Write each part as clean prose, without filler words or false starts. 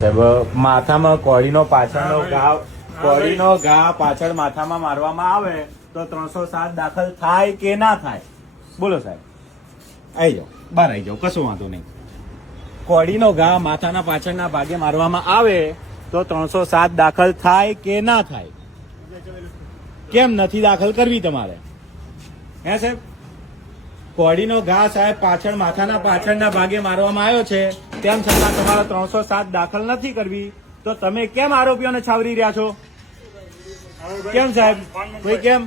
માથામાં કોળીનો પાછળનો ઘા પાછળ માથામાં મારવામાં આવે તો 307 દાખલ થાય કે ના થાય? બોલો સાહેબ, આવી જાઓ, બહાર આવી જાઓ, કશું વાંધો નહીં. કોળીનો ઘા માથાના પાછળના ભાગે મારવામાં આવે તો 307 દાખલ થાય કે ના થાય? કેમ નથી દાખલ કરવી તમારે? હે સાહેબ, કોળીનો ઘા સાહેબ પાછળ માથાના પાછળના ભાગે મારવામાં આવ્યો છે, તેમ છતાં તમારે 307 દાખલ નથી કરવી, તો તમે કેમ આરોપીઓને છાવરી રહ્યા છો? કેમ સાહેબ, કોઈ કેમ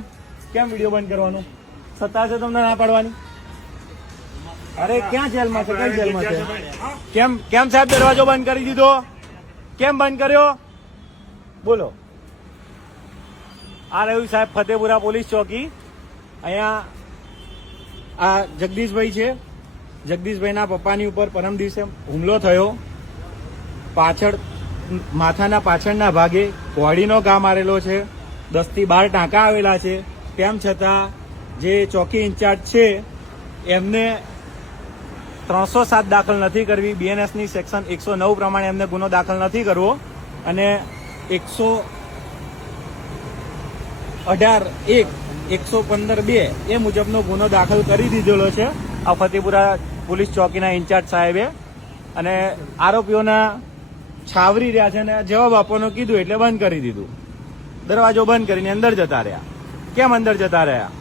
વિડીયો બંધ કરવાનું સત્તા છે તમને ના પાડવાની? અરે ક્યાં જેલમાં છે? કઈ જેલમાં છે? કેમ સાહેબ દરવાજો બંધ કરી દીધો? કેમ બંધ કર્યો? બોલો. આ રહ્યું સાહેબ ફતેપુરા પોલીસ ચોકી. અહીંયા આ જગદીશભાઈ છે. જગદીશભાઈના પપ્પાની ઉપર પરમ દિવસે હુમલો થયો. પાછળ માથાના પાછળના ભાગે કોળીનો ઘા મારેલો છે. 10 થી 12 ટાંકા આવેલા છે. તેમ છતાં જે ચોકી ઇન્ચાર્જ છે એમને 307 દાખલ નથી કરવી. બીએનએસની સેક્શન 109 પ્રમાણે એમને ગુનો દાખલ નથી કરવો અને 118(1) 115(2) એ મુજબનો ગુનો દાખલ કરી દીધેલો છે આ ફતેપુરા પોલીસ ચોકીના ઇન્ચાર્જ સાહેબે. અને આરોપીઓના છાવરી રહ્યા છે અને જવાબ આપવાનું કીધું એટલે બંધ કરી દીધું. દરવાજો બંધ કરીને અંદર જતા રહ્યા. કેમ અંદર જતા રહ્યા?